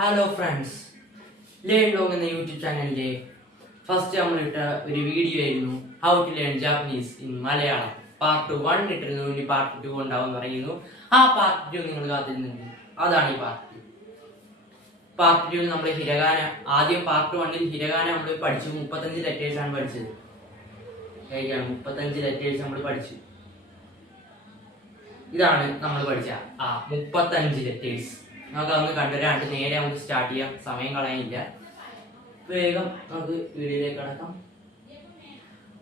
Hello friends learn long എന്ന YouTube ചാനലിന്റെ first നമ്മൾ ഇട്ട ഒരു വീഡിയോ ആയിരുന്നു how to learn Japanese in Malayalam part one ഇട്ടിരുന്നു. ഇനി പാർട്ട് ടു ഉണ്ടാവും പറയുന്നു. ആ പാർട്ട് ടു നിങ്ങൾ കാത്തിരുന്നുണ്ട്. അതാണ് ഈ പാർട്ട് ടു പാർട്ട് ടു നമ്മൾ ഹിരഗാന ആദ്യം പാർട്ട് വണ്ണിൽ ഹിരഗാന നമ്മൾ പഠിച്ചു. മുപ്പത്തഞ്ച് ലെറ്റേഴ്സ് ആണ് പഠിച്ചത്. കഴിക്കാം മുപ്പത്തഞ്ച് ലെറ്റേഴ്സ് നമ്മൾ പഠിച്ചു. ഇതാണ് നമ്മൾ പഠിച്ച ആ മുപ്പത്തഞ്ച് ലെറ്റേഴ്സ് നമുക്ക് അതൊന്ന് കണ്ടുവരാണ്ട് നേരെ നമുക്ക് സ്റ്റാർട്ട് ചെയ്യാം. സമയം കളയാനില്ല. വേഗം നമുക്ക് വീഡിയോയിലേക്ക് കടക്കാം.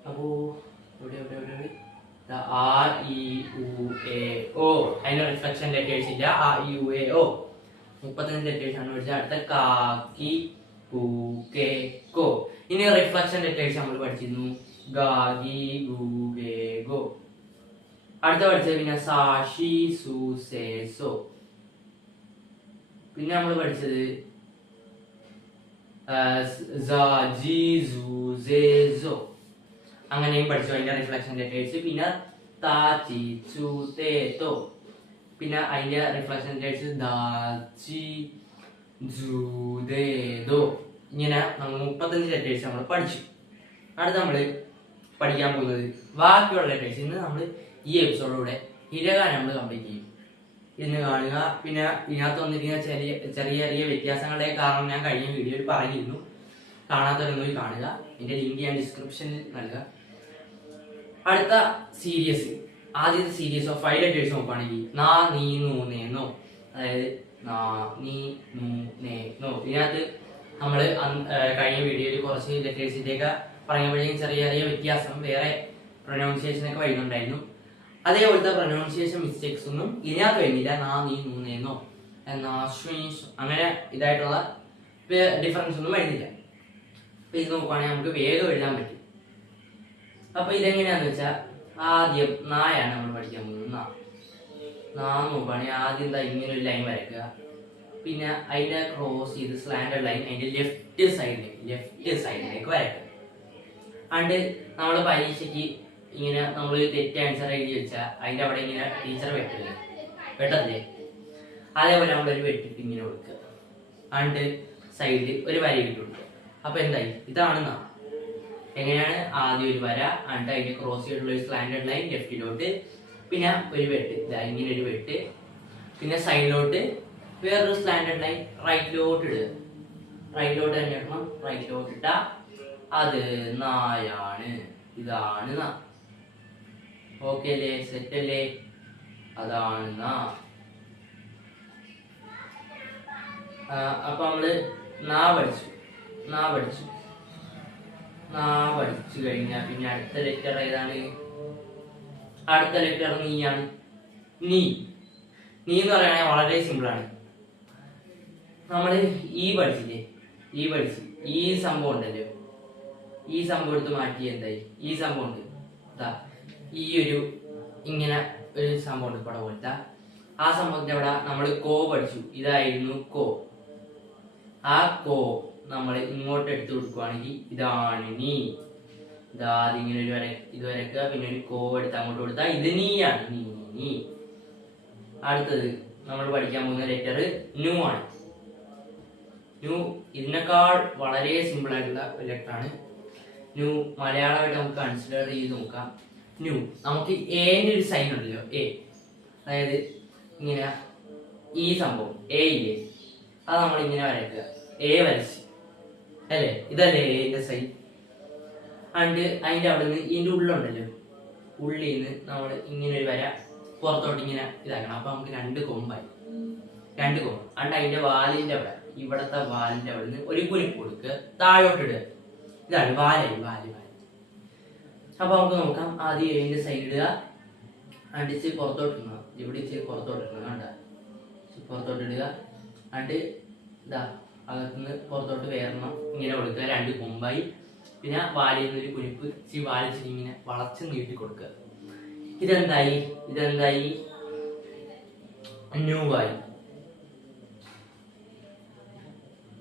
അപ്പോ ആർ ഇ ഉ എ അതിന്റെ റിഫ്ലക്ഷൻ ലെറ്റേഴ്സ് ഇല്ല ആ ഇ യു എ ഓ. മുപ്പത്തഞ്ച് ലെറ്റേഴ്സ് ആണ് പഠിച്ചത് അടുത്ത കാക്കി കോ ഇനി റിഫ്ലക്ഷൻ ലെറ്റേഴ്സ് നമ്മൾ പഠിച്ചിരുന്നു. ഗാഗി ഗു ഗേ ഗോ അടുത്ത പഠിച്ചത് പിന്നെ സാഷി സു സേ സോ. പിന്നെ നമ്മൾ പഠിച്ചത് അങ്ങനെയും പഠിച്ചു. അതിന്റെ റിഫ്ലക്ഷൻ ലെറ്റേഴ്സ് പിന്നെ താ ചി തേ പിന്നെ അതിന്റെ റിഫ്ലക്ഷൻ ലെറ്റേഴ്സ് ദാ. ഇങ്ങനെ നമ്മൾ മുപ്പത്തഞ്ച് ലെറ്റേഴ്സ് നമ്മൾ പഠിച്ചു. അടുത്ത് നമ്മൾ പഠിക്കാൻ പോകുന്നത് ബാക്കിയുള്ള ലെറ്റേഴ്സ് ഇന്ന് നമ്മൾ ഈ എപ്പിസോഡിലൂടെ ഹിരകാൻ നമ്മൾ കംപ്ലീറ്റ് ചെയ്യും. ഇന്ന് കാണുക. പിന്നെ ഇതിനകത്ത് വന്നിരിക്കുന്ന ചെറിയ ചെറിയ ചെറിയ വ്യത്യാസങ്ങളുടെ കാരണം ഞാൻ കഴിഞ്ഞ വീഡിയോയിൽ പറഞ്ഞിരുന്നു. കാണാത്തവരൊന്നും കാണുക. ഇതിന്റെ ലിങ്ക് ഞാൻ ഡിസ്ക്രിപ്ഷനിൽ നൽകുക അടുത്ത സീരീസ് ആദ്യത്തെ സീരീസ് ഓഫ് ഫൈവ് ലെറ്റേഴ്സ് നോക്കുകയാണെങ്കിൽ നാ നീ നൂ നേ നോ. അതായത് നാ നീ നൂ നേ നോ. ഇതിനകത്ത് നമ്മൾ കഴിഞ്ഞ വീഡിയോയിൽ കുറച്ച് ലെറ്റേഴ്സിന്റെ ഒക്കെ പറയുമ്പോഴേക്കും ചെറിയ ചെറിയ വ്യത്യാസം വേറെ പ്രൊനൗൺസിയേഷൻ ഒക്കെ വരുന്നുണ്ടായിരുന്നു. അതേപോലത്തെ പ്രൊനൗൺസിയേഷൻ മിസ്റ്റേക്സ് ഒന്നും ഇതിനകത്ത് കഴിഞ്ഞില്ല നാ നീ മൂന്നേന്നോ എന്നാ ശ്വീഷ് അങ്ങനെ ഇതായിട്ടുള്ള ഡിഫറൻസ് ഒന്നും വരുന്നില്ല. അപ്പൊ ഇത് നോക്കുവാണെങ്കിൽ നമുക്ക് വേഗം എഴുതാൻ പറ്റും. അപ്പൊ ഇതെങ്ങനെയാന്ന് വെച്ചാൽ ആദ്യം നായാണ് നമ്മൾ പഠിക്കാൻ പോകുന്നത്. നാ. നാ നോക്കുവാണെങ്കിൽ ആദ്യം എന്താ ഇങ്ങനെ ഒരു ലൈൻ വരയ്ക്കുക. പിന്നെ അതിന്റെ ക്രോസ് ചെയ്ത് സ്ലാൻഡർ ലൈൻ അതിന്റെ ലെഫ്റ്റ് സൈഡിലേക്ക് ലെഫ്റ്റ് സൈഡിലേക്ക് വരയ്ക്കുക. അണ്ട് നമ്മൾ പരീക്ഷയ്ക്ക് ഇങ്ങനെ നമ്മൾ തെറ്റ് ആൻസർ എഴുതി വെച്ചാൽ അതിന്റെ അവിടെ ഇങ്ങനെ ടീച്ചർ വെട്ടില്ലേ? വെട്ടല്ലേ അതേപോലെ നമ്മളൊരു വെട്ടിട്ട് ഇങ്ങനെ കൊടുക്കുക. അണ്ട് സൈഡിൽ ഒരു വര ഇട്ട് കൊടുക്കുക അപ്പൊ എന്തായി? ഇതാണ് നാം. എങ്ങനെയാണ്? ആദ്യം ഒരു വര അണ്ട് അതിന്റെ ക്രോസ് ചെയ്തിട്ടുള്ള ഒരു സ്ലാൻഡഡ് ലൈൻ ലെഫ്റ്റിലോട്ട് പിന്നെ ഒരു വെട്ട്. ഇതാ ഇങ്ങനെ ഒരു വെട്ട്. പിന്നെ സൈഡിലോട്ട് വേറൊരു സ്ലാൻഡഡ് ലൈൻ റൈറ്റിലോട്ട് ഇടുക. റൈറ്റിലോട്ട് തന്നെ ഇടണം. റൈറ്റിലോട്ട് ഇട്ടാൽ അത് നായാണ്. ഇതാണ് നാ. ഓക്കെ അല്ലേ? സെറ്റ് അല്ലേ? അതാണ് നാ അപ്പൊ നമ്മൾ നാ പഠിച്ചു. നാ പഠിച്ചു. നാ പഠിച്ചു കഴിഞ്ഞാൽ പിന്നെ അടുത്ത ലെറ്റർ ഏതാണ്? അടുത്ത ലെറ്റർ നീയാണ് നീ. നീ എന്ന് പറയുകയാണെങ്കിൽ വളരെ സിമ്പിൾ ആണ്. നമ്മൾ ഈ പഠിച്ചില്ലേ? ഈ പഠിച്ചു. ഈ സംഭവം ഉണ്ടല്ലോ. ഈ സംഭവം എടുത്ത് മാറ്റി എന്തായി? ഈ സംഭവം ഉണ്ട്. ദാ. ഈ ഒരു ഇങ്ങനെ ഒരു സംഭവം ഉണ്ട് പട പോലത്തെ. ആ സംഭവത്തിന്റെ അവിടെ നമ്മൾ കോ പഠിച്ചു. ഇതായിരുന്നു കോ. ആ കോ നമ്മൾ ഇങ്ങോട്ട് എടുത്തു കൊടുക്കുവാണെങ്കിൽ ഇതാണ് നീ. ഇതാ അതിങ്ങനെ ഒരു വരെ ഇത് പിന്നെ ഒരു കോ എടുത്ത് അങ്ങോട്ട് കൊടുത്താൽ ഇത് നീയാണ്. നീ നീ, അടുത്തത് നമ്മൾ പഠിക്കാൻ പോകുന്ന ലെറ്റർ ന്യൂ ആണ്. ന്യൂ ഇതിനേക്കാൾ വളരെ സിമ്പിൾ ആയിട്ടുള്ള ലെറ്റർ ആണ്. ന്യൂ മലയാളമായിട്ട് നമുക്ക് കൺസിഡർ ചെയ്ത് നോക്കാം. ന്യൂ. നമുക്ക് എന്റെ ഒരു സൈൻ ഉണ്ടല്ലോ എ അതായത് ഇങ്ങനെ ഈ സംഭവം എ ഇല്ലേ? അത് നമ്മൾ ഇങ്ങനെ വരയ്ക്കുക. എ വരച്ച്. അല്ലേ? ഇതല്ലേ എന്റെ സൈൻ അണ്ട് അതിന്റെ അവിടെ നിന്ന് ഇതിന്റെ ഉള്ളുണ്ടല്ലോ. ഉള്ളിൽ നിന്ന് നമ്മൾ ഇങ്ങനെ ഒരു വര പുറത്തോട്ട് ഇങ്ങനെ ഇതാക്കണം. അപ്പൊ നമുക്ക് രണ്ട് കൊമ്പായി. രണ്ട് കൊമ്പ്. അണ്ട് അതിന്റെ വാലിന്റെ അവിടെ ഇവിടത്തെ വാലിന്റെ അവിടെ നിന്ന് ഒരു കുരുപ്പ് കൊടുക്കുക. താഴോട്ട് ഇടുക. ഇതാണ് വാലായി വാൽ. വാൽ അപ്പൊ നമുക്ക് നോക്കാം. ആദ്യം എന്റെ സൈഡ് അടിച്ച് പുറത്തോട്ട് ഇടണം. ഇവിടെ ഇച്ചിരി പുറത്തോട്ട് ഇടണം കണ്ട? ഇച്ചിരി പുറത്തോട്ട് ഇടുക. അണ്ട് ഇതാ അകത്തുനിന്ന് പുറത്തോട്ട് വേറണം ഇങ്ങനെ കൊടുക്കുക രണ്ട് കൊമ്പായി. പിന്നെ വാലിൽ നിന്നൊരു കുരിപ്പ് ഇച്ചിരി വാലിച്ചിരി ഇങ്ങനെ വളച്ച് നീട്ടി കൊടുക്കുക. ഇതെന്തായി? ഇതെന്തായി? ന്യൂവായി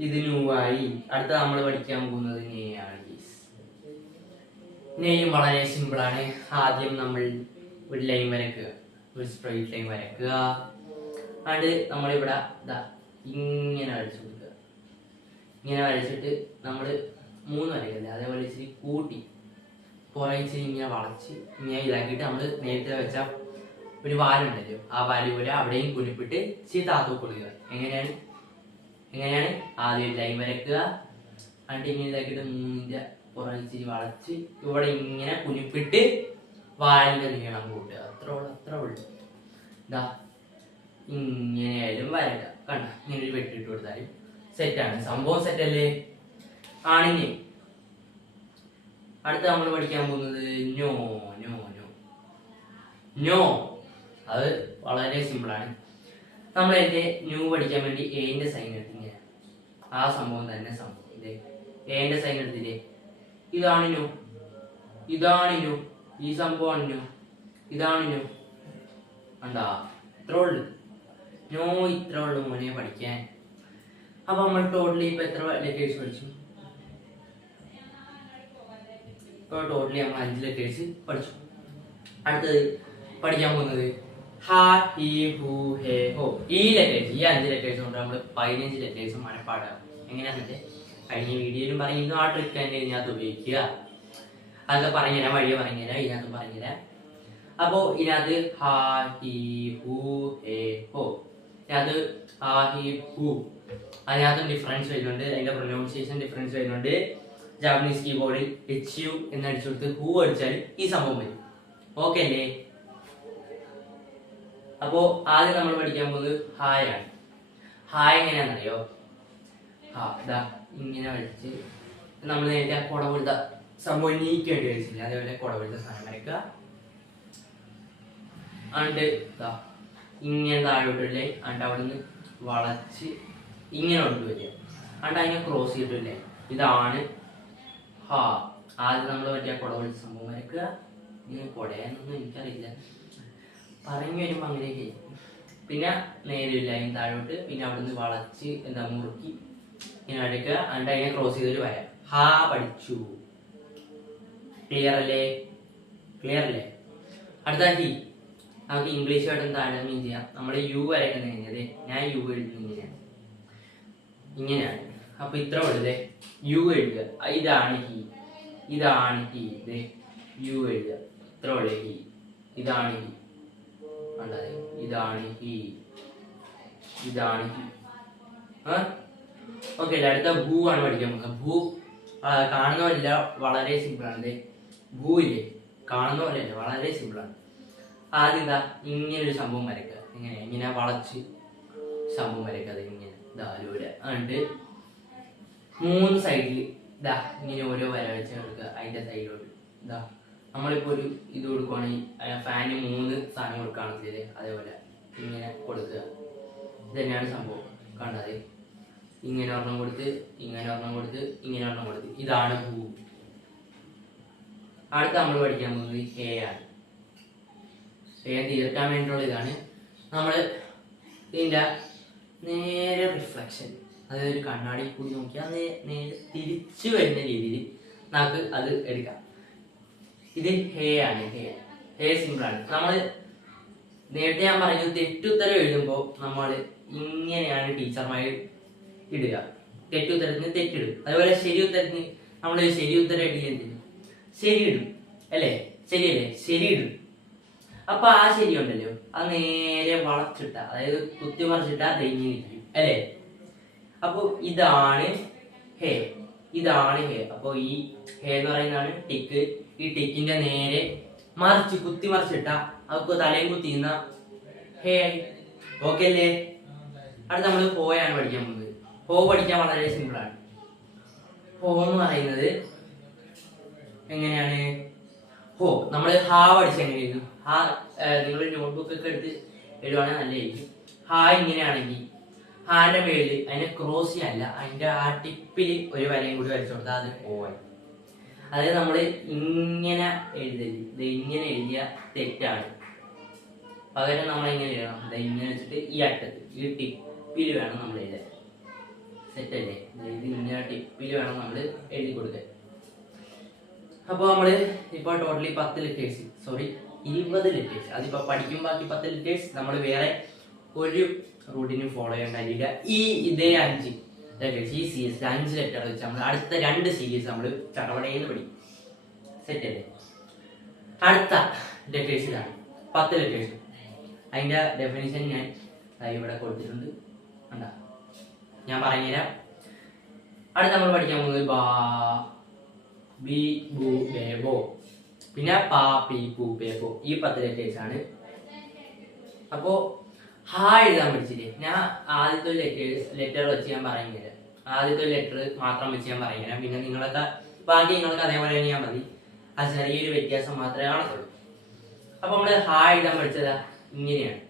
ഇത് ന്യൂവായി അടുത്ത നമ്മൾ പഠിക്കാൻ പോകുന്നത് നെയ്യാണ് നെയ്യും വളരെ സിമ്പിൾ ആണ് ആദ്യം നമ്മൾ ഒരു ലൈൻ വരക്കുക. ഒരു സ്ട്രൈറ്റ് ലൈൻ വരക്കുക. അത് നമ്മളിവിടെ ഇതാ ഇങ്ങനെ അടിച്ചു കൊടുക്കുക. ഇങ്ങനെ വരച്ചിട്ട് നമ്മൾ മൂന്ന് വരയ്ക്കല്ലേ അതേപോലെ ഇച്ചിരി കൂട്ടി പുറകെ ഇങ്ങനെ വളച്ച് ഇങ്ങനെ ഇതാക്കിയിട്ട് നമ്മൾ നേരത്തെ വെച്ച ഒരു വാലുണ്ടല്ലോ ആ വാൽ പോലെ അവിടെയും കുനിപ്പിട്ട് ഇച്ചിരി താത്തു കൊടുക്കുക. എങ്ങനെയാണ്? എങ്ങനെയാണ്? ആദ്യം ലൈൻ വരക്കുക. എന്നിട്ട് ഇതാക്കിയിട്ട് മൂന്നിന്റെ ഇച്ചിരി വളച്ച് ഇവിടെ ഇങ്ങനെ കുനിപ്പിട്ട് വാലിന്റെ നീളം കൂട്ടുക. അത്ര ഉള്ളു അത്ര ഉള്ളു. ഇതാ ഇങ്ങനെയായാലും വരക്കാം കണ്ട ഇങ്ങനെ ഒരു വെട്ടിട്ട് കൊടുത്താലും സെറ്റാണ്. സംഭവം സെറ്റല്ലേ ആണിന് അടുത്ത നമ്മൾ പഠിക്കാൻ പോകുന്നത് നോ നോ നോ നോ അത് വളരെ സിമ്പിളാണ് നമ്മൾ എന്റെ ന്യൂ പഠിക്കാൻ വേണ്ടി എന്റെ സൈൻ എടുത്തിങ്ങനെ ആ സംഭവം തന്നെ സംഭവം. ഇതേ എന്റെ സൈൻ എടുത്തില്ലേ? ഇതാണ് ന്യൂ ഇതാണ് ന്യൂ ഈ സംഭവമാണ് ന്യൂ ഇതാണ് ന്യൂ കണ്ടാ ഇത്ര ഉള്ളു. നോ ഇത്ര ഉള്ളു മോനെ പഠിക്കാൻ. അപ്പൊ നമ്മൾ ടോട്ടലി ഇപ്പൊ എത്ര ലെറ്റേഴ്സ് പഠിച്ചു? ഇപ്പൊ ടോട്ടലി നമ്മൾ അഞ്ച് ലെറ്റേഴ്സ് പഠിച്ചു. അടുത്തത് പഠിക്കാൻ പോകുന്നത് ഹാ ഹി ഹു ഹേ ഹോ. ഈ ലെറ്റേഴ്സ് ഈ അഞ്ച് ലെറ്റേഴ്സ് കൊണ്ട് നമ്മൾ പതിനഞ്ച് ലെറ്റേഴ്സ് മനപ്പാടാകും എങ്ങനെയാണെന്ന് കഴിഞ്ഞ വീഡിയോയിലും പറയുന്നു ആ ട്രിക്ക് തന്നെ ഇതിനകത്ത് ഉപയോഗിക്കുക. അതൊക്കെ പറഞ്ഞുതരാം വഴിയെ പറഞ്ഞുതരാം ഇതിനകത്ത് പറഞ്ഞുതരാം. അപ്പോ ഇതിനകത്ത് ഹാ ഹി ഹു ഹേ ഹോ. ഇതിനകത്ത് ഹാ ഹി ഹു. അതിനകത്തും ഡിഫറൻസ് വരുന്നുണ്ട്. അതിന്റെ പ്രൊനൗൺസിയേഷൻ ഡിഫറൻസ് വരുന്നുണ്ട്. ജാപ്പനീസ് കീബോർഡിൽ എച്ച് യു എന്ന് അടിച്ചു കൊടുത്ത് ഹൂ അടിച്ചാൽ ഈ സംഭവം വരും. ഓക്കെ അല്ലേ? അപ്പോ ആദ്യം നമ്മൾ പഠിക്കാൻ പോകുന്നത് ഹായ് ആണ് ഹായ് എങ്ങനെയാണെന്നറിയോ? ഹാ ഇങ്ങനെ വലിച്ച് നമ്മൾ നേരത്തെ ആ കുടവിടുത്ത സംഭവം നീക്കേണ്ടി വരച്ചില്ല? അതേപോലെ കുടവിടുത്ത സാധനം വരയ്ക്കുക. അണ്ട് ഇങ്ങനെ താഴോട്ടില്ലേ? അണ്ട് അവിടെ നിന്ന് വളച്ച് ഇങ്ങനെ കൊണ്ടുവരിക അണ്ട് അതിനെ ക്രോസ് ചെയ്തിട്ടില്ലേ? ഇതാണ് ഹാ. ആദ്യം നമ്മൾ പറ്റിയ കുടവിടുത്ത സംഭവം വരയ്ക്കുക. ഇങ്ങനെ കുടയെന്നൊന്നും എനിക്കറിയില്ല. പറഞ്ഞു വരുമ്പോ അങ്ങനെയൊക്കെ പിന്നെ നേരെ അതിന് താഴോട്ട് പിന്നെ അവിടുന്ന് വളച്ച് എന്താ മുറുക്കി ഇങ്ങനെ അടുക്കുക എന്നിട്ട് അതിനെ ക്രോസ് ചെയ്തൊരു വര. ഹാ പഠിച്ചു. ക്ലിയർ അല്ലേ? ക്ലിയർ അല്ലേ? അടുത്ത ഹി. നമുക്ക് ഇംഗ്ലീഷ് എന്താണ് മീൻ ചെയ്യാം? നമ്മൾ യു വരയ്ക്കുന്നത് കഴിഞ്ഞത് ഞാൻ യു എഴുതുന്നത് ഇങ്ങനെയാണ് ഇങ്ങനെയാണ്. അപ്പൊ ഇത്ര ഉള്ളത് യു എഴുതുക. ആ, ഇതാണ് ഹി. ഇതാണ് ഹി. ഇത്. യു എഴുതുക. ഇത്ര ഉള്ളത് ഹി. ഇതാണ് ഹി. ഇതാണ് ഹി. ഇതാണ് ഹി. ഓക്കെ അടുത്ത ഭൂ ആണ് പഠിക്കാൻ പോകുന്നത് ഭൂ കാണുന്ന പോലെ വളരെ സിമ്പിൾ ആണ്. ദേ, ഭൂ ഇല്ലേ? കാണുന്ന കാണുന്നവരല്ല വളരെ സിമ്പിൾ ആണ്. ആദ്യം ഇതാ ഇങ്ങനെ ഒരു സംഭവം വരയ്ക്കുക. ഇങ്ങനെ ഇങ്ങനെ വളച്ച് സംഭവം വരയ്ക്കുക. അത് ഇങ്ങനെ. ദാലൂര എന്നിട്ട് മൂന്ന് സൈഡിൽ ഇതാ ഇങ്ങനെ ഓരോ വര വെച്ച് കൊടുക്കുക. അതിന്റെ സൈഡിലോട്ട് ഇതാ നമ്മളിപ്പോ ഒരു ഇത് കൊടുക്കുവാണെങ്കിൽ ഫാന് മൂന്ന് സാധനം കൊടുക്കുകയാണെങ്കിൽ അതേപോലെ ഇങ്ങനെ കൊടുക്കുക. ഇത് തന്നെയാണ് സംഭവം കണ്ടത് ഇങ്ങനെ ഒരെണ്ണം കൊടുത്ത് ഇങ്ങനെ ഒരെണ്ണം കൊടുത്ത് ഇങ്ങനെ ഒരെണ്ണം കൊടുത്ത്. ഇതാണ് ഭൂ അടുത്ത നമ്മൾ പഠിക്കാൻ പോകുന്നത് ഹേ ആണ്. ഹേ തീർക്കാൻ വേണ്ടിയുള്ള ഇതാണ്. നമ്മൾ ഇതിന്റെ നേരെ റിഫ്ലക്ഷൻ അതായത് ഒരു കണ്ണാടി കൂടി നോക്കിയാൽ നേരെ തിരിച്ചു വരുന്ന രീതിയിൽ നമുക്ക് അത് എടുക്കാം. ഇത് ഹേ ആണ് ഹേ ഹേ സിമ്പിൾ ആണ്. നമ്മൾ നേരത്തെ ഞാൻ പറഞ്ഞു തെറ്റുത്തരം എഴുതുമ്പോൾ നമ്മൾ ഇങ്ങനെയാണ് ടീച്ചർമാർ ഇടുക. തെറ്റുത്തരത്തിന് തെറ്റിടും. അതുപോലെ ശരി ഉത്തരത്തിന് നമ്മൾ ശരി ഉത്തരം ഇടുകയും ശരി ഇടും. അല്ലേ? ശരിയല്ലേ? ശരി ഇടും. അപ്പൊ ആ ശരി ഉണ്ടല്ലോ. അത് നേരെ വളച്ചിട്ട അതായത് കുത്തി മറിച്ചിട്ട തെങ്ങി അല്ലേ? അപ്പൊ ഇതാണ് ഹേ. ഇതാണ് ഹേ. അപ്പൊ ഈ ഹേ എന്ന് പറയുന്നതാണ് ടിക്ക്. ഈ ടിക്കിന്റെ നേരെ മറിച്ച് കുത്തി മറിച്ചിട്ട അപ്പൊ തലയും കുത്തിയുന്ന ഹേ ഓക്കെ അല്ലേ? അടുത്ത നമ്മൾ ഹോയാണ് പഠിക്കാൻ പോകുന്നത്. ഹോ പഠിക്കാൻ വളരെ സിമ്പിൾ ആണ്. ഹോ എന്ന് പറയുന്നത് എങ്ങനെയാണ്? ഹോ നമ്മൾ ഹാ പഠിച്ച എങ്ങനെയായിരുന്നു ഹാ നിങ്ങൾ നോട്ട്ബുക്ക് ഒക്കെ എടുത്ത് എഴുതുവാണെങ്കിൽ നല്ലതായിരിക്കും. ഹാ ഇങ്ങനെയാണെങ്കിൽ ഹാന്റെ മേളിൽ അതിനെ ക്രോസ് ചെയ്യാനല്ല അതിന്റെ ആ ടിപ്പിൽ ഒരു വരയും കൂടി വരച്ചു കൊടുത്താൽ അത് ആയി. അതായത് നമ്മൾ ഇങ്ങനെ എഴുതൽ ഇത് ഇങ്ങനെ എഴുതിയ തെറ്റാണ്. പകരം നമ്മൾ ഇങ്ങനെ എഴുതണം ഇങ്ങനെ വെച്ചിട്ട് ഈ അറ്റത്ത് ഈ ടിപ്പിൽ വേണം നമ്മൾ എഴുതാൻ സെറ്റല്ലേ? അതായത് ഇങ്ങനെ ടിപ്പിൽ വേണം നമ്മൾ എഴുതി കൊടുക്കാൻ. അപ്പോൾ നമ്മൾ ഇപ്പോൾ ടോട്ടലി പത്ത് ലിറ്റേഴ്സ് സോറി ഇരുപത് ലിറ്റേഴ്സ് അതിപ്പോൾ പഠിക്കും ബാക്കി പത്ത് ലിറ്റേഴ്സ് നമ്മൾ വേറെ ഒരു റൂട്ടിനും ഫോളോ ചെയ്യേണ്ട കാര്യമില്ല ഈ ഇതേ അഞ്ച് ലെറ്റേഴ്സ് ഈ സീരീസിൽ അഞ്ച് ലെറ്റർ വെച്ച് നമ്മൾ അടുത്ത രണ്ട് സീരീസ് നമ്മൾ ചടവടയിൽ പഠിക്കും. സെറ്റ് അല്ലേ അടുത്ത ലെറ്റേഴ്സിലാണ് പത്ത് ലെറ്റേഴ്സ് അതിന്റെ ഡെഫിനിഷൻ ഞാൻ ഇവിടെ കൊടുത്തിട്ടുണ്ട്. ഞാൻ പറഞ്ഞുതരാം അടുത്ത നമ്മൾ പഠിക്കാൻ പോകുന്നത് ബാ ബി ബു ബേബോ പിന്നെ പാ പി പു ബേബോ ഈ പത്ത് ലെറ്റേഴ്സ് ആണ്. അപ്പോ ഹാ എഴുതാൻ പഠിച്ചില്ലേ? ഞാൻ ആദ്യത്തെ ലെറ്റേഴ്സ് ലെറ്റർ വെച്ച് ഞാൻ പറയുന്നില്ല ആദ്യത്തെ ലെറ്റർ മാത്രം വെച്ച് ഞാൻ പറയുന്നില്ല പിന്നെ നിങ്ങളൊക്കെ ബാക്കി നിങ്ങൾക്ക് അതേപോലെ തന്നെ ഞാൻ മതി ആ ചെറിയൊരു വ്യത്യാസം മാത്രമേ കാണത്തുള്ളൂ. അപ്പൊ നമ്മൾ ഹാ എഴുതാൻ പഠിച്ചതാ ഇങ്ങനെയാണ്.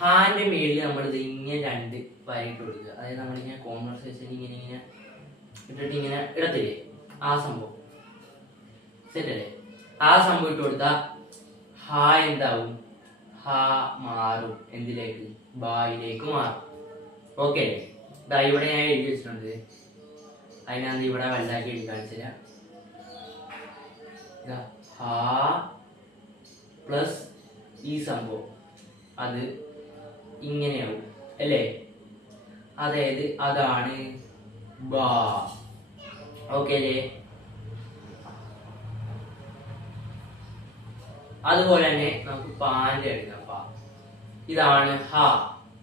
ഹാന്റെ മേളിൽ നമ്മൾ ഇത് ഇങ്ങനെ രണ്ട് വരയിട്ട് കൊടുക്കുക. അതായത് നമ്മളിങ്ങനെ കോൺവെർസേഷൻ ഇങ്ങനെ ഇങ്ങനെ ഇട്ടിട്ട് ഇങ്ങനെ ഇടത്തില്ലേ? ആ സംഭവം. സെറ്റ് അല്ലേ ആ സംഭവം ഇട്ട് കൊടുത്താൽ ഹാ എന്താവും? ഹാ മാറും. എന്തിലേക്ക്? ബായിലേക്ക് മാറും. ഓക്കെ ദാ ഇവിടെ ഞാൻ എഴുതി വെച്ചിട്ടുണ്ട്. അതിനകത്ത് ഇവിടെ വലുതാക്കി എഴുതി കാണിച്ചില്ല ഇതാ ഹാ പ്ലസ് ഈ സംഭവം. അത് ഇങ്ങനെയാവും. അല്ലേ? അതായത് അതാണ് ബാ. ഓക്കെ അല്ലേ? അതുപോലെ തന്നെ നമുക്ക് പാന്റെ എടുക്കാം. പാ ഇതാണ് ഹ.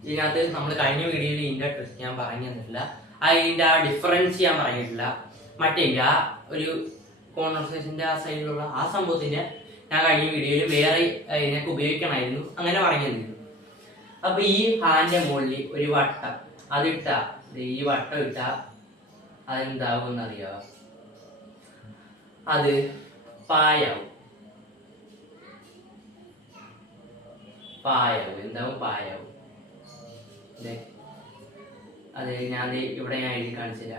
ഇതിനകത്ത് നമ്മൾ കഴിഞ്ഞ വീഡിയോയിൽ ഇതിന്റെ ട്രിക്ക് ഞാൻ പറഞ്ഞു തന്നിട്ടില്ല. അതിന്റെ ആ ഡിഫറൻസ് ഞാൻ പറഞ്ഞിട്ടില്ല. മറ്റേ ഇല്ല ആ ഒരു കോൺവെർസേഷന്റെ ആ സൈഡിലുള്ള ആ സംഭവത്തിന്റെ ഞാൻ കഴിഞ്ഞ വീഡിയോയിൽ വേറെ ഇതിനൊക്കെ ഉപയോഗിക്കണമായിരുന്നു. അങ്ങനെ പറഞ്ഞു അപ്പൊ ഈ ഹാന്റെ മുകളിൽ ഒരു വട്ടം. അതിട്ട ഈ വട്ടം ഇട്ട അതെന്താവും അറിയോ അത് പായാവും. പായാവും. എന്താവും? പായാവും. അത് ഞാൻ ഇവിടെ ഞാൻ എഴുതി കാണിച്ചില്ല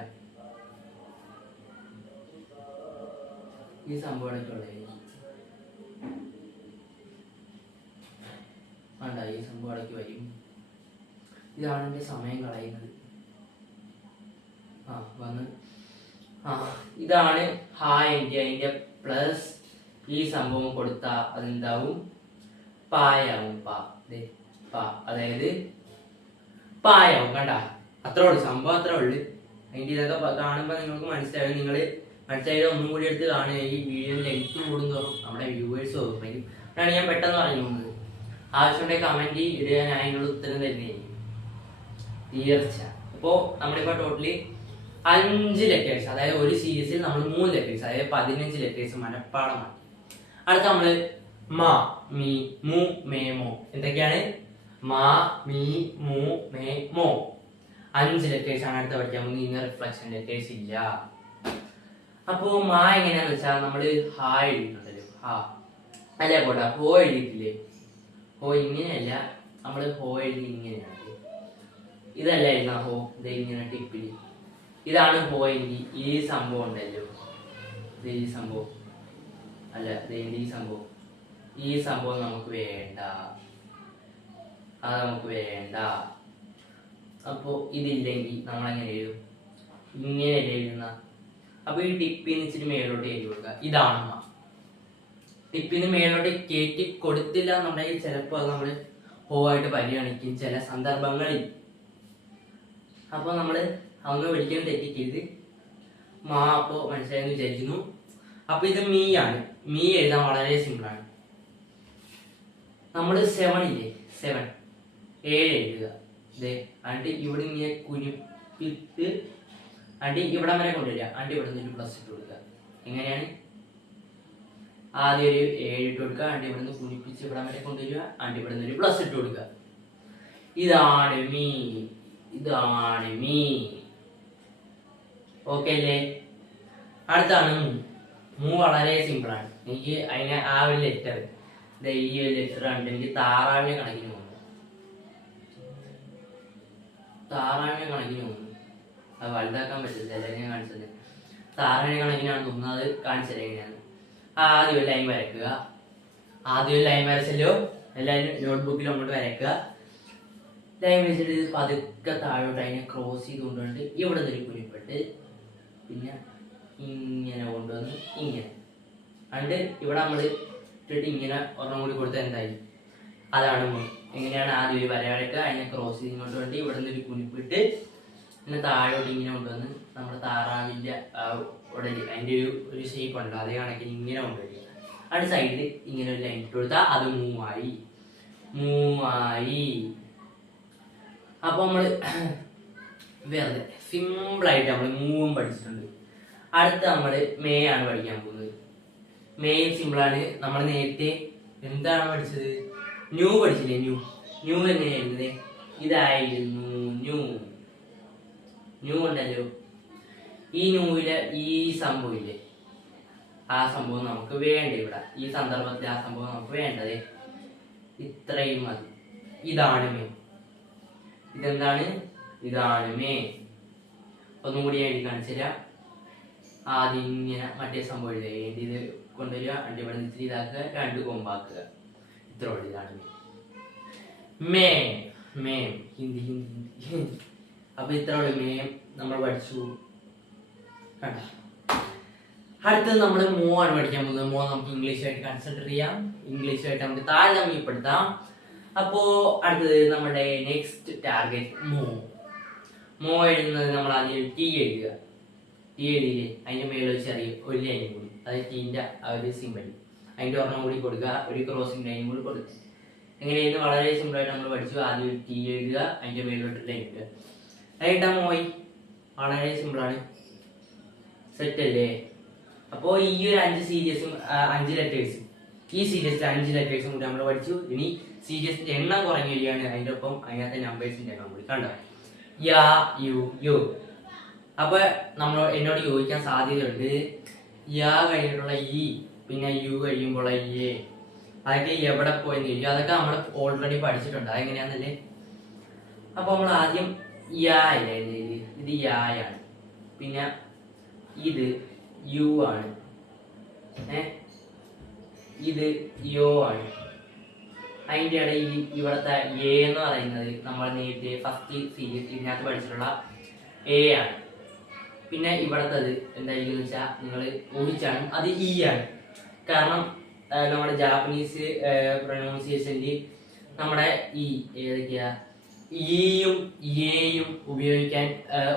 ഈ സംഭവം ഉള്ളത് വേണ്ട ഈ സംഭവം ഇടയ്ക്ക് വരും. ഇതാണ് എന്റെ സമയം കളയുന്നത്. ആ വന്ന്. ആ ഇതാണ് ഹായ് എന്റെ അതിന്റെ പ്ലസ് ഈ സംഭവം കൊടുത്ത അതെന്താവും? പായാവും പാ. പാ. അതായത് പായാവും കണ്ട? അത്രേ ഉള്ളൂ സംഭവം അത്രേ ഉള്ളു. അതിന്റെ ഇതൊക്കെ കാണുമ്പോൾ നിങ്ങൾക്ക് മനസ്സിലാവും. നിങ്ങൾ മനസ്സിലായത് ഒന്നും കൂടി എടുത്ത് കാണുക. ഈ വീഡിയോ ലെങ്ത് കൂടുന്തോറും നമ്മുടെ വ്യൂവേഴ്സ് ഓർമ്മയും അതാണ് ഞാൻ പെട്ടെന്ന് പറഞ്ഞു പോകുന്നത്. ആവശ്യമുണ്ടെങ്കിൽ കമന്റ് ഇടുക ഞാൻ അതിനുള്ള ഉത്തരം തരുന്നതായിരിക്കും തീർച്ച. അപ്പോൾ നമ്മളിപ്പോൾ ടോട്ടലി അഞ്ച് ലെറ്റേഴ്സ് അതായത് ഒരു സീരീസിൽ നമ്മൾ മൂന്ന് ലെറ്റേഴ്സ് അതായത് പതിനഞ്ച് ലെറ്റേഴ്സ് മനഃപ്പാടമാണ്. അടുത്ത നമ്മൾ മാ മീ മു മേ മോ. എന്തൊക്കെയാണ്? മാ മീ മു മേ മോ. അഞ്ച് ലെറ്റേഴ്സ് ആണ് അടുത്ത പഠിക്കാൻ പോകുന്നത്. ഇന്ന് റിഫ്ലക്ഷൻ ലെറ്റേഴ്സ് ഇല്ല. അപ്പോ മാ എങ്ങനെയാന്ന് വെച്ചാൽ നമ്മൾ ഹാ എഴുതിയിട്ടുണ്ടല്ലോ. ഹാ. അല്ലേ പോട്ടെ. ഹോ എഴുതിയിട്ടില്ലേ? ഹോ ഇങ്ങനെയല്ല നമ്മൾ ഹോ എഴുതി ഇങ്ങനെയാണ്. ഇതല്ല എഴുതാ ഹോ ഇത് ഇങ്ങനെ ടിപ്പിൽ ഇതാണ് ഹോ എങ്കിൽ ഈ സംഭവം ഉണ്ടല്ലോ. ഈ സംഭവം. അല്ല ഈ സംഭവം. ഈ സംഭവം നമുക്ക് വേണ്ട. അത് നമുക്ക് വേണ്ട. അപ്പോൾ ഇതില്ലെങ്കിൽ നമ്മൾ എങ്ങനെ എഴുതും ഇങ്ങനെയല്ലേ എഴുതുന്ന? അപ്പോൾ ഈ ടിപ്പിന്ന് ഇച്ചിരി മേലോട്ട് എഴുതി കൊടുക്കുക. ഇതാണ് അമ്മ ടിപ്പിന്ന് മേലോട്ട് കയറ്റി കൊടുത്തില്ല എന്നുണ്ടെങ്കിൽ ചിലപ്പോൾ അത് നമ്മൾ ഹോവായിട്ട് പരിഗണിക്കും ചില സന്ദർഭങ്ങളിൽ. അപ്പൊ നമ്മൾ അതൊന്നും വിളിക്കാൻ തെറ്റിക്കരുത്. മാ അപ്പോ മനസ്സിലായെന്ന് വിചാരിക്കുന്നു. അപ്പൊ ഇത് മീ ആണ്. മീ എഴുതാൻ വളരെ സിമ്പിളാണ് നമ്മൾ സെവൻ ഇല്ലേ? സെവൻ ഏഴ് എഴുതുക. ഇതേ അണ്ട് ഇവിടെ ഇങ്ങനെ കുനിപ്പിട്ട് അണ്ടി ഇവിടെ വരെ കൊണ്ടുവരിക. അണ്ടി ഇവിടെ നിന്ന് പ്ലസ് ഇട്ട് കൊടുക്കുക. എങ്ങനെയാണ്? ആദ്യം ഒരു ഏഴ് ഇട്ട് കൊടുക്കുക. അണ്ടി ഇവിടെ നിന്ന് കുളിപ്പിച്ച് ഇവിടെ വരെ കൊണ്ടുവരിക. അണ്ടി ഇവിടെ നിന്ന് ഒരു പ്ലസ് ഇട്ട് കൊടുക്കുക. ഇതാണ് മീ ഇതാണ് മീ ഓക്കെ അല്ലേ? അടുത്താണ് മൂ വളരെ സിമ്പിൾ ആണ്. എനിക്ക് അതിനെ ആ ഒരു ലെറ്റർ ഈ ഒരു ലെറ്റർ ഉണ്ട് എനിക്ക് താറാവിനെ കണക്കിന് പോകുന്നു താറാവിനെ കണക്കിന് പോകുന്നു അത് വലുതാക്കാൻ പറ്റില്ല. ഞാൻ കാണിച്ചത്. താറാവിനെ കണക്കിനാണ് തോന്നുന്നത്. കാണിച്ചത് എങ്ങനെയാണ് ആദ്യം ഒരു ലൈൻ വരയ്ക്കുക. ആദ്യം ഒരു ലൈൻ വരച്ചല്ലോ. എല്ലാവരും നോട്ട്ബുക്കിൽ അങ്ങോട്ട് വരയ്ക്കുക. ലൈൻ വെച്ചിട്ട് പതുക്കെ താഴോട്ട് അതിനെ ക്രോസ് ചെയ്ത് കൊണ്ടുവന്നിട്ട് ഇവിടെ നിന്ന് ഒരു കുരിപ്പിട്ട് പിന്നെ ഇങ്ങനെ കൊണ്ടുവന്ന് ഇങ്ങനെ. അണ്ട് ഇവിടെ നമ്മൾ ഇട്ടിട്ട് ഇങ്ങനെ ഒരെണ്ണം കൂടി കൊടുത്താൽ എന്തായി? അതാണ്. എങ്ങനെയാണ് ആദ്യം ഒരു വര അതിനെ ക്രോസ് ചെയ്ത് ഇങ്ങോട്ട് ഇവിടെ നിന്ന് ഒരു കുനിപ്പിട്ട് പിന്നെ താഴോട്ട് ഇങ്ങനെ കൊണ്ടുവന്ന് നമ്മുടെ താറാവിന്റെ ഉടലി അതിന്റെ ഒരു ഒരു ഷേപ്പ് ഉണ്ട് അതേ കണക്കിന് ഇങ്ങനെ കൊണ്ടുവരിക. അടുത്ത സൈഡിൽ ഇങ്ങനെ ഒരു ലൈൻ ഇട്ട് കൊടുത്താൽ അത് മൂവായി. മൂവായി. അപ്പോൾ നമ്മൾ വെറുതെ സിമ്പിളായിട്ട് നമ്മൾ മൂവും പഠിച്ചിട്ടുണ്ട്. അടുത്ത നമ്മൾ മേ ആണ് പഠിക്കാൻ പോകുന്നത്. മേ സിമ്പിളാണ് നമ്മൾ നേരത്തെ എന്താണ് പഠിച്ചത്? ന്യൂ പഠിച്ചില്ലേ? ന്യൂ ന്യൂ എങ്ങനെയായിരുന്നത് ഇതായിരുന്നു ന്യൂ ന്യൂ ഉണ്ടല്ലോ ഈ ന്യൂവിലെ ഈ സംഭവമില്ലേ? ആ സംഭവം നമുക്ക് വേണ്ട ഇവിടെ. ഈ സന്ദർഭത്തിൽ ആ സംഭവം നമുക്ക് വേണ്ടത് ഇത്രയും മതി. ഇതാണ് മേ ഇതെന്താണ്? ഇതാണ് മേ ഒന്നും കൂടി എഴുതി കാണിച്ചില്ല ആദ്യം ഇങ്ങനെ മറ്റേ സംഭവം എഴുതുക. ഏത് ഇത് കൊണ്ടുവരിക? രണ്ട് ഇവിടെ ഇത്തിരി ഇതാക്കുക. രണ്ട് കൊമ്പാക്കുക. ഇത്ര ഇതാണ് മേ മേ ഹിന്ദി ഹിന്ദി ഹിന്ദി. അപ്പൊ ഇത്ര ഇങ്ങനെയും നമ്മൾ പഠിച്ചു. അടുത്തത് നമ്മൾ മോ ആണ് പഠിക്കാൻ പോകുന്നത്. മോ നമുക്ക് ഇംഗ്ലീഷായിട്ട് കൺസിഡർ ചെയ്യാം. ഇംഗ്ലീഷായിട്ട് നമുക്ക് താരതമ്യപ്പെടുത്താം അപ്പോ അടുത്തത് നമ്മുടെ നെക്സ്റ്റ് ടാർഗറ്റ് മൂ. മോ എഴുതുന്നത് നമ്മൾ ആദ്യം ടി എഴുതുക. ടി എഴുതിയില്ലേ അതിന്റെ മേലെ വെച്ച് ചെറിയ ഒരു ലൈനും കൂടി. അതായത് ടീന്റെ ആ ഒരു സിമ്പിൾ അതിന്റെ ഒരെണ്ണം കൂടി കൊടുക്കുക. ഒരു ക്രോസിംഗ് ലൈനും കൂടി കൊടുക്കുക. എങ്ങനെയെന്ന് വളരെ സിമ്പിൾ ആയിട്ട് നമ്മൾ പഠിച്ചു. ആദ്യം ടി എഴുതുക. അതിന്റെ മേലോട്ട് ലൈൻ ഇടുക. അതായിട്ടാ മോയി. വളരെ സിമ്പിളാണ്. സെറ്റ് അല്ലേ അപ്പോൾ ഈ ഒരു അഞ്ച് സീരിയസും അഞ്ച് ലെറ്റേഴ്സും ഈ സീരിയസിൽ അഞ്ച് ലെറ്റേഴ്സും കൂടി നമ്മൾ പഠിച്ചു. ഇനി സീരിയസിന്റെ എണ്ണം കുറഞ്ഞു വരികയാണ്. അതിന്റെ ഒപ്പം അതിനകത്തെ നമ്പേഴ്സിന്റെ എണ്ണം കൂടി കണ്ടോ? യാ യു യു. അപ്പൊ നമ്മൾ എന്നോട് ചോദിക്കാൻ സാധ്യതയുണ്ട്. യാ കഴിഞ്ഞിട്ടുള്ള ഇ പിന്നെ യു കഴിയുമ്പോൾ എ അതൊക്കെ എവിടെ പോയെന്ന് ചോദിക്കും. അതൊക്കെ നമ്മൾ ഓൾറെഡി പഠിച്ചിട്ടുണ്ട്. അതെങ്ങനെയാണെന്നല്ലേ അപ്പൊ നമ്മൾ ആദ്യം യാ അല്ലേ ഇത് യായാണ് പിന്നെ ഇത് യു ആണ്. ഇത് യോ ആണ്. അതിന്റെ ഇടയിൽ ഇവിടുത്തെ എ എന്ന് പറയുന്നത് നമ്മൾ നേരത്തെ ഫസ്റ്റ് സീരീസ് ഇതിനകത്ത് പഠിച്ചിട്ടുള്ള എ ആണ്. പിന്നെ ഇവിടുത്തത് എന്തായിരിക്കും എന്ന് വെച്ചാൽ നിങ്ങൾ ഊഹിച്ചാണ് അത് ഇ ആണ്. കാരണം നമ്മുടെ ജാപ്പനീസ് പ്രൊനൗൺസിയേഷനിൽ നമ്മുടെ ഇ ഏതൊക്കെയാ? ഇയും എയും ഉപയോഗിക്കാൻ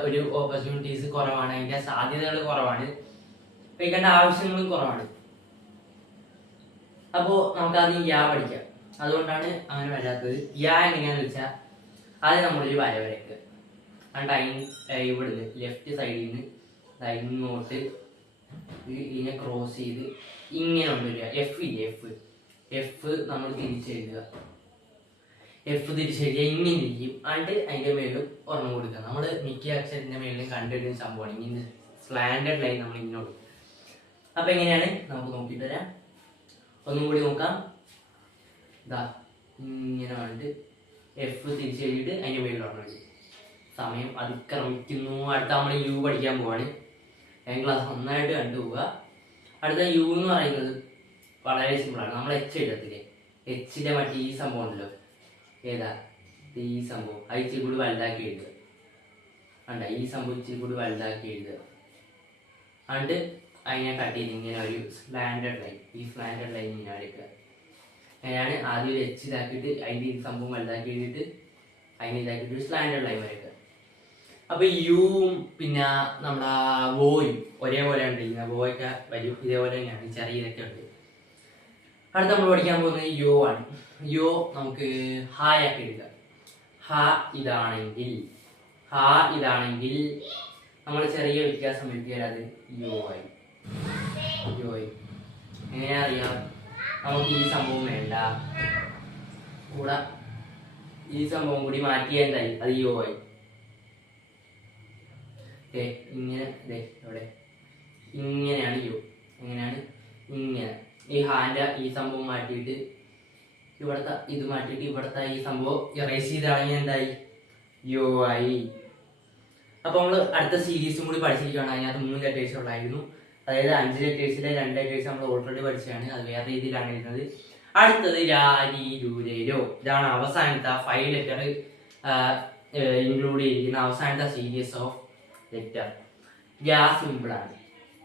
ഒരു ഓപ്പർച്യൂണിറ്റീസ് കുറവാണ്. അതിന്റെ സാധ്യതകൾ കുറവാണ്. ഉപയോഗിക്കേണ്ട ആവശ്യങ്ങളും കുറവാണ്. അപ്പോൾ നമുക്ക് ആദ്യം യാ പഠിക്കാം. അതുകൊണ്ടാണ് അങ്ങനെ വരാത്തത് യാ എങ്ങനെയാന്ന് വെച്ചാൽ ആദ്യം നമ്മളൊരു വര വരയ്ക്കുക എന്നിട്ട് അതിന് ഇവിടെ ലെഫ്റ്റ് സൈഡിൽ നിന്ന് ഇങ്ങോട്ട് ഇത് ഇതിനെ ക്രോസ് ചെയ്ത് ഇങ്ങനെ കൊണ്ടുവരിക എഫ് ഇല്ലേ എഫ് എഫ് നമ്മൾ തിരിച്ചെഴുതുക. എഫ് തിരിച്ചെഴുതിയ ഇങ്ങനെ ഇരിക്കും. അണ്ട് അതിന്റെ മേലും ഒരെണ്ണം കൊടുക്കുക നമ്മൾ മിക്ക അക്ഷരത്തിന്റെ മേലും കണ്ടുവരുന്ന സംഭവമാണ്. ഇങ്ങനെ സ്ലാൻഡേർഡ് ലൈൻ നമ്മൾ ഇങ്ങനെ കൊടുക്കും അപ്പൊ എങ്ങനെയാണ്? നമുക്ക് നോക്കിയിട്ട് വരാം. ഒന്നും കൂടി നോക്കാം. ഇതാ ഇങ്ങനെ വന്നിട്ട് എഫ് തിരിച്ചെഴുതിയിട്ട് അതിന്റെ മേലിൽ ഒരെണ്ണം എഴുതി സമയം അതിക്രമിക്കുന്നു. അടുത്ത നമ്മൾ യു പഠിക്കാൻ പോവാണ്. ഏഴാം ക്ലാസ് നന്നായിട്ട് കണ്ടുപോവുക അടുത്ത യു എന്ന് പറയുന്നത് വളരെ സിമ്പിളാണ് നമ്മൾ എച്ച് എഴുതത്തില്ലേ എച്ചിന്റെ മറ്റേ ഈ സംഭവം ഉണ്ടല്ലോ. ഏതാ? ഈ സംഭവം. അത് ഇച്ചിരി കൂടി വലുതാക്കി എഴുതുക. അണ്ട ഈ സംഭവം ഇച്ചിരി കൂടി വലുതാക്കി എഴുതുക. അണ്ട് അതിനെ കട്ട് ചെയ്ത് ഇങ്ങനെ ഒരു സ്ലാൻഡേർഡ് ലൈൻ ഈ സ്ലാൻഡേർഡ് ലൈൻ ഇങ്ങനെ എടുക്കുക. അങ്ങനെയാണ് ആദ്യം ഒരു എച്ച് ഇതാക്കിയിട്ട് അതിന്റെ ഈ സംഭവം വലുതാക്കി എഴുതിയിട്ട് അതിനെ ഇതാക്കിയിട്ട് ഒരു സ്ലാൻഡേർഡ് ലൈൻ വരയ്ക്കുക അപ്പൊ യുവും പിന്നെ നമ്മുടെ വോയും ഒരേപോലെ ഉണ്ട് വോയൊക്കെ വരും. ഇതേപോലെ തന്നെയാണ്. ചെറിയ ഇതൊക്കെ ഉണ്ട്. അടുത്ത നമ്മൾ പഠിക്കാൻ പോകുന്നത് യോ ആണ്. യോ നമുക്ക് ഹായ് ആക്കി എടുക്കാം. ഹ ഇതാണെങ്കിൽ ഹ ഇതാണെങ്കിൽ നമ്മൾ ചെറിയ വ്യത്യാസം വരുത്തിയാൽ അത് യോ ആയി. യോ ആയി. എങ്ങനെയാ അറിയാം? നമുക്ക് ഈ സംഭവം വേണ്ട. കൂടെ ഈ സംഭവം കൂടി മാറ്റിയാൽ എന്തായി? അത് യോ ആയി. ഇങ്ങനെ ഇവിടെ. ഇങ്ങനെയാണ് യോ. എങ്ങനെയാണ്? ഇങ്ങനെ. ഈ ഹാൻഡ് ഈ സംഭവം മാറ്റിയിട്ട് ഇവിടുത്തെ ഇത് മാറ്റിയിട്ട് ഇവിടുത്തെ ഈ സംഭവം ഇറേസ് ചെയ്താണെങ്കിൽ എന്തായി? യോ ആയി അപ്പൊ നമ്മൾ അടുത്ത സീരീസും കൂടി പഠിച്ചിരിക്കുകയാണ് അതിനകത്ത് മൂന്ന് ലെറ്റേഴ്സ് ഉള്ളായിരുന്നു അതായത് അഞ്ച് ലെറ്റേഴ്സിലെ രണ്ട് ലെറ്റേഴ്സ് നമ്മൾ ഓൾറെഡി പഠിച്ചതാണ്. അത് വേറെ രീതിയിലാണ് ഇരുന്നത് അടുത്തത് രാരീരോ ഇതാണ് അവസാനത്തെ ഫൈവ് ലെറ്റർ ഇൻക്ലൂഡ് ചെയ്തിരിക്കുന്ന അവസാനത്തെ സീരീസ് ഓഫ് ലെറ്റർ ഗ്യാസ് സിമ്പിളാണ്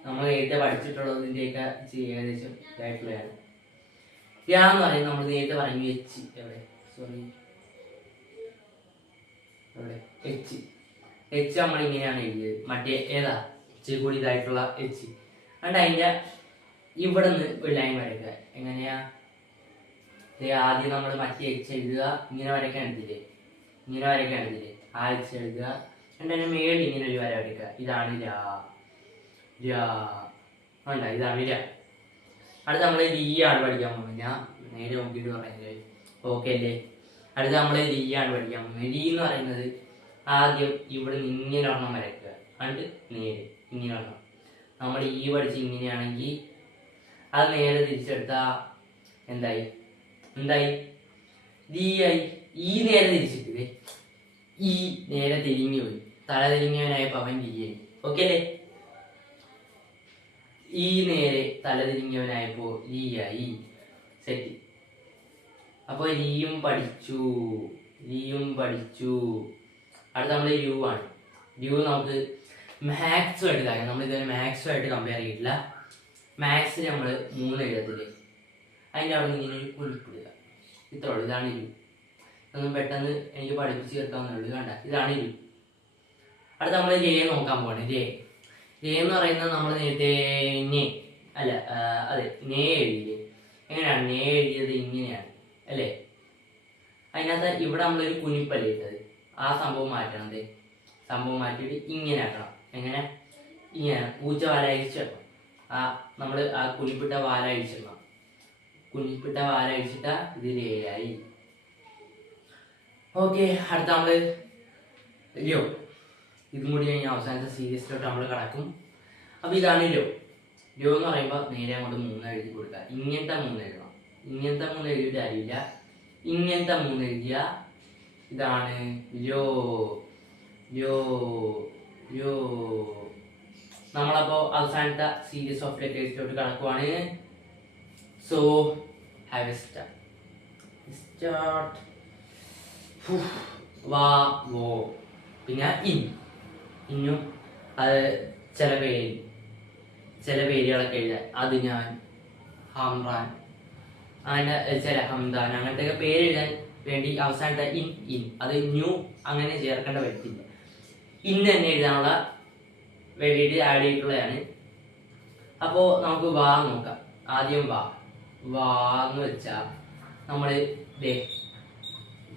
നമ്മൾ നേരത്തെ പഠിച്ചിട്ടുള്ളതിന്റെയൊക്കെ ഏകദേശം ഇതായിട്ടുള്ളതാണ്. യാ എന്ന് പറയുന്നത് നമ്മൾ നേരത്തെ പറഞ്ഞു എച്ച് എവിടെ? സോറി എവിടെ? എച്ച് എച്ച് നമ്മൾ ഇങ്ങനെയാണ് എഴുതിയത്. മറ്റേ ഏതാ? ഇച്ചിരി കൂടി ഇതായിട്ടുള്ള എച്ച് അതുകൊണ്ട് അതിന്റെ ഇവിടെ നിന്ന് ഒരു ലൈൻ വരയ്ക്കുക. എങ്ങനെയാ? ആദ്യം നമ്മൾ മറ്റേ എച്ച് എഴുതുക. ഇങ്ങനെ വരയ്ക്കാൻ എടുത്തില്ലേ? ഇങ്ങനെ വരയ്ക്കാൻ എടുത്തില്ലേ? ആ എച്ച് എഴുതുക. എന്നിട്ട് അതിന് മേളിൽ ഇങ്ങനെ ഒരു വര വരയ്ക്കുക. ഇതാണ് ലാ വേണ്ട ഇതറിയില്ല അടുത്ത നമ്മൾ ലീ ആണ് പഠിക്കാൻ പോകുന്നത് ഞാൻ നേരെ നോക്കിയിട്ട് പറയുന്നത് ഓക്കെ അല്ലേ? അടുത്ത നമ്മൾ ലീ ആണ് പഠിക്കാൻ പോകുന്നത് ലീ എന്ന് പറയുന്നത് ആദ്യം ഇവിടെ ഇങ്ങനെ ഒരെണ്ണം വരയ്ക്കുക. എന്നിട്ട് നേരെ ഇങ്ങനെ ഒരെണ്ണം. നമ്മൾ ഈ പഠിച്ച് ഇങ്ങനെയാണെങ്കിൽ അത് നേരെ തിരിച്ചെടുത്ത എന്തായി? എന്തായി? ലീ ആയി. ഈ നേരെ തിരിച്ചിട്ടില്ലേ? ഈ നേരെ തിരിഞ്ഞു പോയി. തല തിരിഞ്ഞവനായപ്പോ അവൻ ലീ ആയി. ഓക്കെ അല്ലേ? ഈ നേരെ തലതിരിഞ്ഞവനായപ്പോ ലീയായി സെറ്റ്. അപ്പൊ ലീയും പഠിച്ചു ലീയും പഠിച്ചു. അടുത്ത നമ്മൾ യു ആണ്. യു നമുക്ക് മാത്സും ആയിട്ട് കാര്യം നമ്മൾ ഇതുവരെ മാത്സും ആയിട്ട് കമ്പയർ ചെയ്തിട്ടില്ല. മാത്സ് നമ്മൾ മൂന്ന് എഴുതത്തില്ലേ? അതിന്റെ അവിടെ നിന്ന് ഇങ്ങനെ ഒരു കുളിപ്പിടുക ഇത്ര ഉള്ളൂ. ഇതാണ് ഇരു ഇതൊന്നും പെട്ടെന്ന് എനിക്ക് പഠിപ്പിച്ച് തീർക്കാവുന്നുള്ളൂ കണ്ട. ഇതാണ് ഇരു അടുത്ത നമ്മൾ ജെ നോക്കാൻ പോകണം ജെ ജെ എന്ന് പറയുന്നത് നമ്മൾ നേരത്തെ നേ അല്ല അതെ നേ എഴുതിയില്ലേ എങ്ങനെയാണ്? നേ എഴുതിയത് ഇങ്ങനെയാണ് അല്ലേ? അതിനകത്ത് ഇവിടെ നമ്മളൊരു കുനിപ്പല്ലേ ഇട്ടത്. ആ സംഭവം മാറ്റണം ദേ. സംഭവം മാറ്റിയിട്ട് ഇങ്ങനെ ആക്കണം. എങ്ങനെ? ഇങ്ങനെ. പൂച്ച വാല അഴിച്ചിടണം ആ നമ്മൾ ആ കുനിപ്പിട്ട വാല അഴിച്ചിടണം കുനിപ്പിട്ട വാല അഴിച്ചിട്ട ഇത് രേയായി ഓക്കെ അടുത്ത നമ്മൾ ലിയോ ഇതും കൂടി കഴിഞ്ഞ് അവസാനത്തെ സീരീസിലോട്ട് നമ്മൾ കിടക്കും. അപ്പോൾ ഇതാണ് ലോ. ലോ എന്ന് പറയുമ്പോൾ നേരെ അങ്ങോട്ട് മൂന്ന് എഴുതി കൊടുക്കുക. ഇങ്ങനത്തെ മൂന്ന് എഴുതണം. ഇങ്ങനത്തെ മൂന്ന് എഴുതിയിട്ട് അറിയില്ല ഇങ്ങനത്തെ മൂന്ന് എഴുതിയ ഇതാണ് ലോ. ലോ. ലോ. നമ്മളപ്പോൾ അവസാനത്തെ സീരീസ് ഓഫ് ലെറ്റേഴ്സിലോട്ട് കടക്കുവാണ്. So have a start start വാ വോ. പിന്നെ ഇൻ. ഇന്നും അത് ചില പേര് ചില പേരുകളൊക്കെ എഴുതാൻ അത് ഞാൻ ഹംറാൻ അങ്ങനെ ചില ഹംദാൻ അങ്ങനത്തെ പേര് എഴുതാൻ വേണ്ടി അവസാനത്തെ ഇൻ ഇൻ അത് ന്യൂ അങ്ങനെ ചേർക്കേണ്ട പറ്റില്ല ഇന്ന് തന്നെ എഴുതാനുള്ള വേണ്ടിയിട്ട് ആഡ് ചെയ്തിട്ടുള്ളതാണ്. അപ്പോൾ നമുക്ക് വാ നോക്കാം. ആദ്യം വാ. വാ എന്ന് വെച്ചാൽ നമ്മൾ ദേ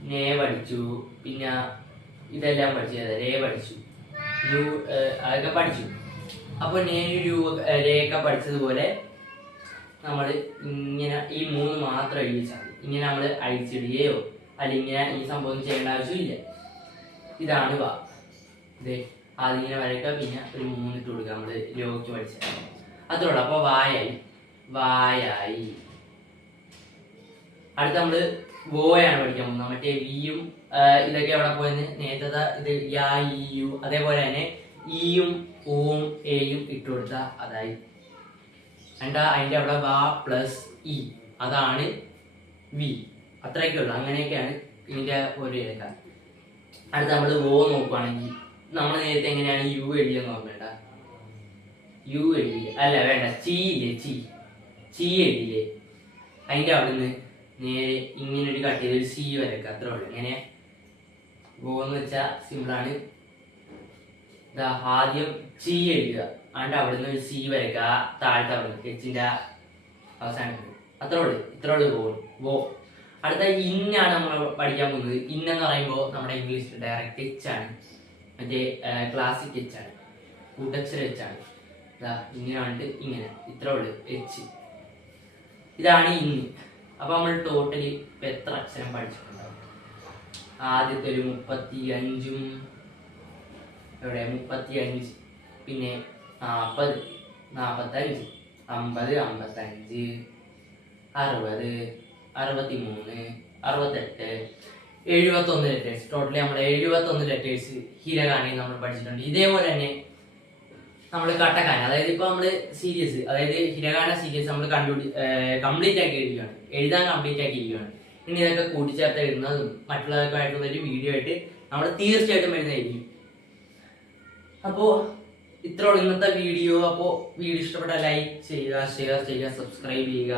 നേ പഠിച്ചു പിന്നെ ഇതെല്ലാം പഠിച്ചു രേ പഠിച്ചു. ഏഹ്, അതൊക്കെ പഠിച്ചു. അപ്പോൾ ഞാനൊരു രേഖ രേ പഠിച്ചതുപോലെ നമ്മൾ ഇങ്ങനെ ഈ മൂന്ന് മാത്രം എഴുതിച്ചാൽ മതി. ഇങ്ങനെ നമ്മൾ അഴിച്ചിടുകയോ അല്ലെങ്കിൽ ഈ സംഭവം ചെയ്യേണ്ട ആവശ്യമില്ല. ഇതാണ് വാ ഇതേ അതിങ്ങനെ വരയ്ക്കുക പിന്നെ ഒരു മൂന്നിട്ട് കൊടുക്കുക നമ്മൾ ലോക്ക് പഠിച്ച. അത്രേ ഉള്ളൂ. അപ്പോൾ വായായി. വായായി. അടുത്ത നമ്മൾ ഗോയാണ് പഠിക്കാൻ പോകുന്നത്. മറ്റേ വിയും ഇതൊക്കെ അവിടെ പോയെന്ന് നേരത്തെ ഇത് യാ യു അതേപോലെ തന്നെ ഇയും ഊവും എയും ഇട്ട് കൊടുത്ത അതായി. and അതിന്റെ അവിടെ വാ പ്ലസ് ഇ. അതാണ് വി. അത്രയൊക്കെ ഉള്ളു. അങ്ങനെയൊക്കെയാണ് ഇതിന്റെ ഒരു ഇതൊക്കെ. അടുത്ത നമ്മൾ ഓ നോക്കുവാണെങ്കിൽ നമ്മൾ നേരത്തെ എങ്ങനെയാണ് യു എഴുതിയെന്ന് നോക്കണ്ട? യു എഴുതി അല്ല വേണ്ട. ചീ ഇല്ലേ? ചീ. ചീ എഴുതിയില്ലേ? അതിന്റെ അവിടുന്ന് നേരെ ഇങ്ങനെ ഒരു കട്ട് ചെയ്ത് ഒരു സി വരക്കുക അത്രേ ഉള്ളൂ. ഇങ്ങനെ ഗോന്ന് വെച്ചാൽ സിമ്പിളാണ് ആദ്യം സി എഴുതുക. അണ്ട് അവിടെ നിന്ന് ഒരു സി വരക്കുക താഴത്തെ നിന്ന് എച്ചിന്റെ അവസാനം അത്രേ ഉള്ളൂ. ഇത്രേ ഉള്ളൂ ഗോ ഗോ അടുത്ത ഇന്നാണ് നമ്മൾ പഠിക്കാൻ പോകുന്നത്. ഇന്നെന്ന് പറയുമ്പോൾ നമ്മുടെ ഇംഗ്ലീഷിൽ ഡയറക്റ്റ് എച്ച് ആണ്. മറ്റേ ക്ലാസിക് എച്ച് ആണ്. കൂട്ടക്ഷര എച്ച് ആണ്. ഇങ്ങനെ ഉണ്ട് ഇങ്ങനെ. ഇത്ര ഉള്ളൂ എച്ച് ഇതാണ് ഇന്ന് അപ്പൊ നമ്മൾ ടോട്ടലി ഇപ്പൊ എത്ര അക്ഷരം പഠിച്ചിട്ടുണ്ടാവും? ആദ്യത്തെ ഒരു മുപ്പത്തി അഞ്ചും എവിടെ? മുപ്പത്തി അഞ്ച് പിന്നെ നാൽപ്പത് നാൽപ്പത്തഞ്ച് അമ്പത് അമ്പത്തഞ്ച് അറുപത് അറുപത്തി മൂന്ന് അറുപത്തെട്ട് എഴുപത്തൊന്ന് ലെറ്റേഴ്സ് ടോട്ടലി നമ്മൾ എഴുപത്തൊന്ന് ലെറ്റേഴ്സ് ഹിരകാണി നമ്മൾ പഠിച്ചിട്ടുണ്ട്. ഇതേപോലെ തന്നെ നമ്മൾ കട്ടക്കാന അതായത് ഇപ്പൊ നമ്മൾ സീരിയസ് അതായത് ഹിരകാന സീരിയസ് നമ്മൾ കണ്ടുപിടി കംപ്ലീറ്റ് ആക്കി ഇരിക്കുകയാണ് എഴുതാൻ കംപ്ലീറ്റ് ആക്കി ഇരിക്കുകയാണ് ഇനി ഇതൊക്കെ കൂട്ടിച്ചേർത്ത് എഴുതുന്നതും മറ്റുള്ളവർക്കായിട്ടുള്ള ഒരു വീഡിയോ ആയിട്ട് നമ്മൾ തീർച്ചയായിട്ടും വരുന്നതായിരിക്കും അപ്പോ ഇത്ര ഇന്നത്തെ വീഡിയോ അപ്പോൾ വീഡിയോ ഇഷ്ടപ്പെട്ട ലൈക്ക് ചെയ്യുക ഷെയർ ചെയ്യുക സബ്സ്ക്രൈബ് ചെയ്യുക.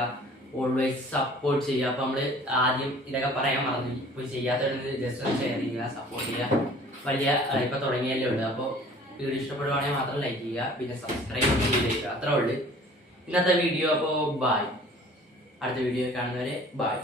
ഓൾവേസ് സപ്പോർട്ട് ചെയ്യുക. അപ്പോൾ നമ്മൾ ആദ്യം ഇതൊക്കെ പറയാൻ മറന്നു. ഇപ്പോൾ ചെയ്യാത്തവരുന്നത് ജസ്റ്റ് ഷെയർ ചെയ്യുക സപ്പോർട്ട് ചെയ്യുക. വലിയ ഇപ്പൊ തുടങ്ങിയല്ലേ ഉള്ളൂ. അപ്പോൾ വീഡിയോ ഇഷ്ടപ്പെടുവാണെങ്കിൽ മാത്രം ലൈക്ക് ചെയ്യുക പിന്നെ സബ്സ്ക്രൈബ് ചെയ്തേക്കുക. അത്രേ ഉള്ളൂ. ഇന്നത്തെ വീഡിയോ അപ്പോൾ ബായ് അടുത്ത വീഡിയോ കാണുന്നവരെ ബായ്